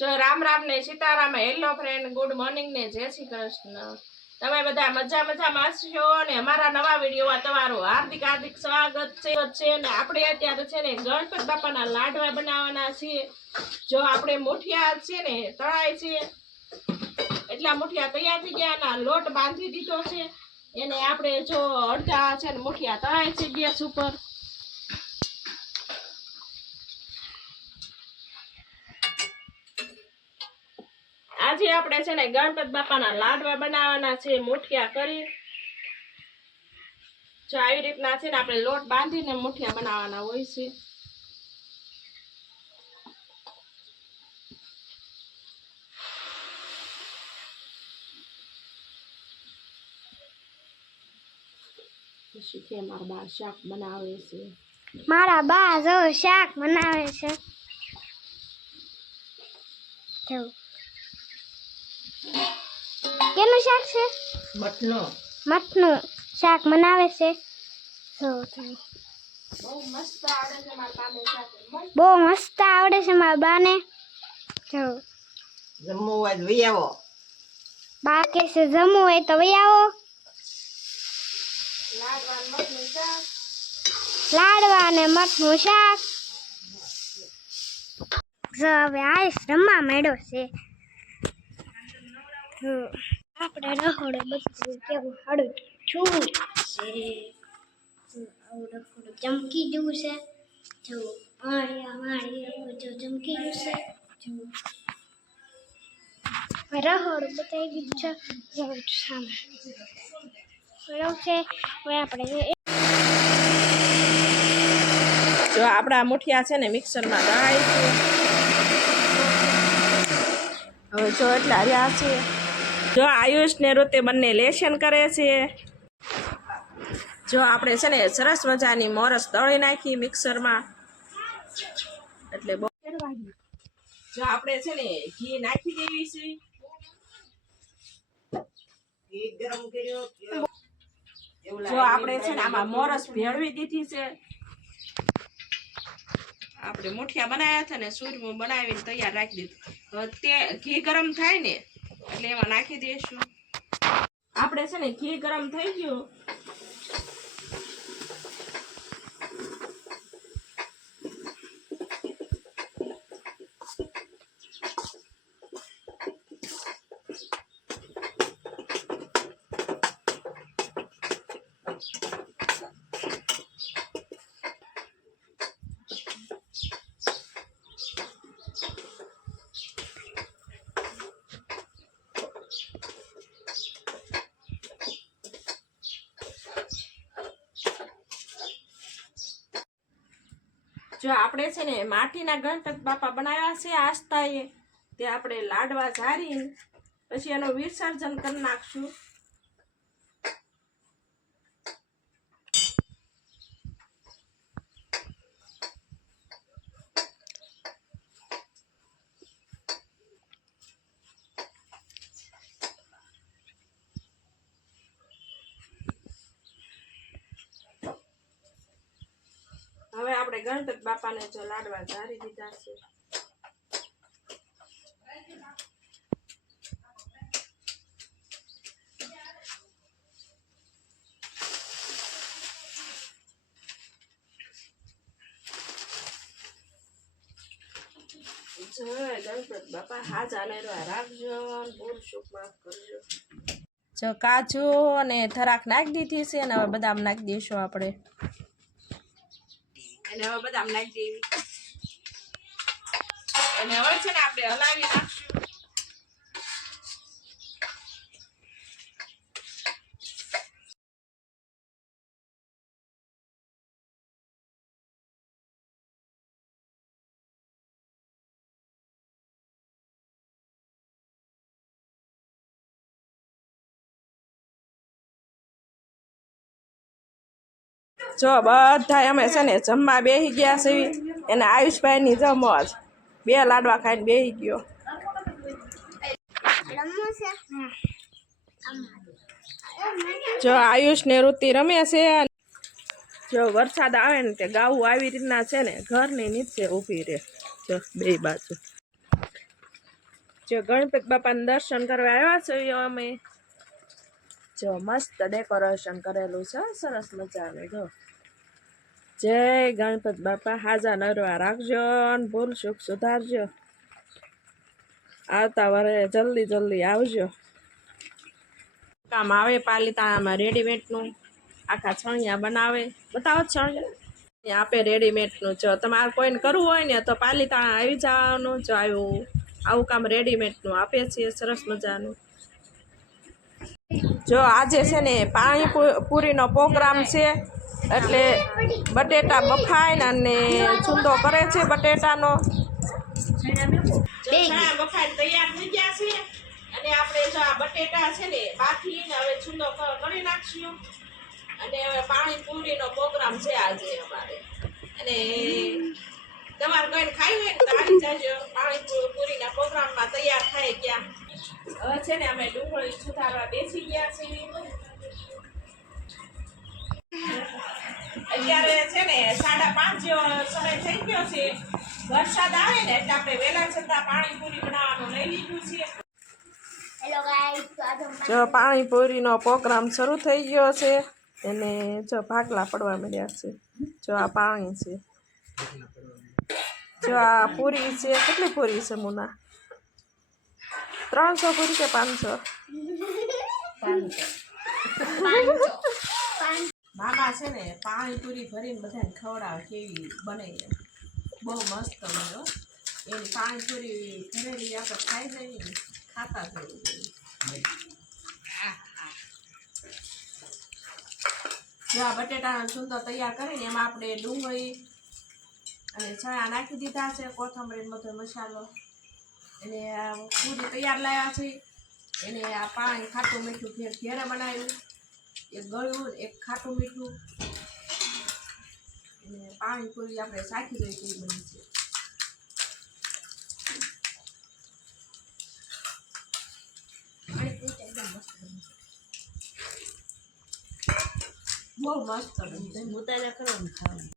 જો રામ રામ ને Sitaram, hello friend good morning ને જય શ્રી કૃષ્ણ. તમે બધા મજા મજામાં હશો અને અમારા નવા વિડીયોમાં તમારું હાર્દિક હાર્દિક સ્વાગત છે. ને આપણે અત્યારે છે ને ગણપત બાપાના લાડવા બનાવવાના છીએ. જો આપણે મુઠિયા છે ને તળાય છે, એટલા મુઠિયા તૈયાર થઈ ગયા અને લોટ બાંધી દીધો છે. એને આપણે જો અડધા છે ને મુઠિયા તળાય છે ગેસ ઉપર. આજે આપણે છે ને ગણપત બાપાના લાડવા બનાવવાના છે, મુઠિયા કરી. જો આવી રીતના છે ને આપણે લોટ બાંધીને મુઠિયા બનાવવાના હોય છે. મારા બા શાક બનાવે છે. મારા બા જો શાક બનાવે છે. કેનું શાક છે? મઠનું. મઠનું શાક બનાવે છે. બહુ મસ્ત આવડે છે મારા બાને શાક. બહુ મસ્ત આવડે છે મારા બાને. જો જમવું હોય તો વહી આવો. બા કે છે જમવું હોય તો વહી આવો. લાડવા ને શાક. લાડવા મઠનું શાક. જો હવે આઈસ રમવા મેળો છે. આપણે રહોડે બધું કેવું હળું છું. છે રખોડું ચમકી જવું છે. જો માળિયા માળિયા જો ચમકી ગયું છે. જો. રહોડું બતાવી દીધું છે. જો સામે. બરાબર છે. હવે આપણે જો આપણા મુઠિયા છે ને મિક્સરમાં દળાય છે. હવે જો એટલા રહ્યા છે. જો આયુષ ને ઋતે બંને લેશન કરે છે. જો આપણે છે ને સરસ મજાની મોરસ દળી નાખી મિક્સરમાં. એટલે બહુ જો આપણે છે ને ઘી નાખી દેવી છે. જો આપણે છે ને આમાં મોરસ ભેળવી દીધી છે. આપણે મુઠિયા બનાવ્યા છે ને સૂરમું બનાવીને તૈયાર રાખી દીધું. તે ઘી ગરમ થાય ને એટલે એમાં નાખી દઈશું. આપણે છે ને ઘી ગરમ થઈ ગયું. જો આપણે છે ને માટીના ગણપત બાપા બનાવ્યા છે આસ્થાએ, તે આપણે લાડવા ઝારી પછી એનું વિસર્જન કરી નાખશું હવે આપણે ગણપત બાપાને જો લાડવા ધારી દીધા છે. ગણપત બાપા હાજા લેરવા રાખજો જો કાજુ અને થરાક નાખી દીધી છે અને હવે બદામ નાખી દઈશું આપણે. અને હવે બધા નાખી દેવી. અને હવે છે ને આપણે હલાવી નાખશું. જો બધા અમે છે ને જમવા બેસી ગયા છે. એને આયુષભાઈની જમવા જ બે લાડવા ખાઈને બેસી ગયો. જો આયુષ ને ઋતિ રમે છે જો વરસાદ આવે ને તે ગાવું આવી રીતના છે ને ઘરની નીચે ઊભી રહે. જો બે બાજુ. જો ગણપત બાપાને દર્શન કરવા આવ્યા છીએ અમે. જો, મસ્ત ડેકોરેશન કરેલું છે. સરસ મજાનું જો. જય ગણપત બાપા હાજા નરવા રાખજો અને ભૂલ સુખ સુધારજો. આવતા વરે જલ્દી જલ્દી આવજો. કામ આવે પાલીતાણામાં રેડીમેડનું. આખા છણિયા બનાવે. બતાવો છણિયા. આપે રેડીમેડનું. જો, તમારે કોઈને કરવું હોય ને તો પાલીતાણા આવી જવાનું. જો આવ્યું આવું કામ રેડીમેડનું આપે છીએ. સરસ મજાનું. જો આજે છે ને પાણી પૂરીનો પ્રોગ્રામ છે એટલે બટેટા બફાય અને ચૂંદો કરે છે બટેટાનો. બફાય તૈયાર થઈ ગયા છે. અને આપણે જો આ બટેટા છે ને બાફીને હવે છૂંદો કરી નાખશું. અને હવે પાણીપુરીનો પ્રોગ્રામ છે આજે અમારે. અને તમારે કોઈને ખાઈ હોય ને તો આવી જાજો. પાણીપુરીના પ્રોગ્રામમાં તૈયાર થાય ક્યાં છે ને અમે ડુંગળી સુધારવા બેસી ગયા છીએ. અત્યારે છે ને સાડા પાંચ જેવો સમય થઈ ગયો છે. વરસાદ આવે ને એટલે આપણે વહેલા છતાં પાણીપુરી બનાવવાનું લઈ લીધું છે. હેલો ગાઈસ જો પાણીપુરીનો પ્રોગ્રામ શરૂ થઈ ગયો છે અને જો ભાગલા પડવા મળ્યા છે. જો આ પાણી છે. જો આ પૂરી છે. કેટલી પૂરી છે મુના? ત્રણસો પૂરી કે પાંચસો? મામા છે ને, પાણીપુરી ભરીને બધાને ખવડાવે કેવી બને બહુ મસ્ત બને હો. એની પાણીપુરી ભરેલી આપણે ખાઈ જઈએ ને, ખાતા થવું જેવા બટેટા ચૂંદો તૈયાર કરીને એમાં આપણે ડુંગળી અને ચણા નાખી દીધા છે, કોથમરી મધો મસાલો. એને આ પૂરી તૈયાર લાવ્યા છે. એને આ પાણી ખાટું મીઠું ફેર ઘેરે બનાવ્યું. એક ગળ્યું, એક ખાટું મીઠું. અને પાણીપુરી આપણે સાચી રહી તેવી બની છે. બહુ મસ્ત બની છે. બની છે.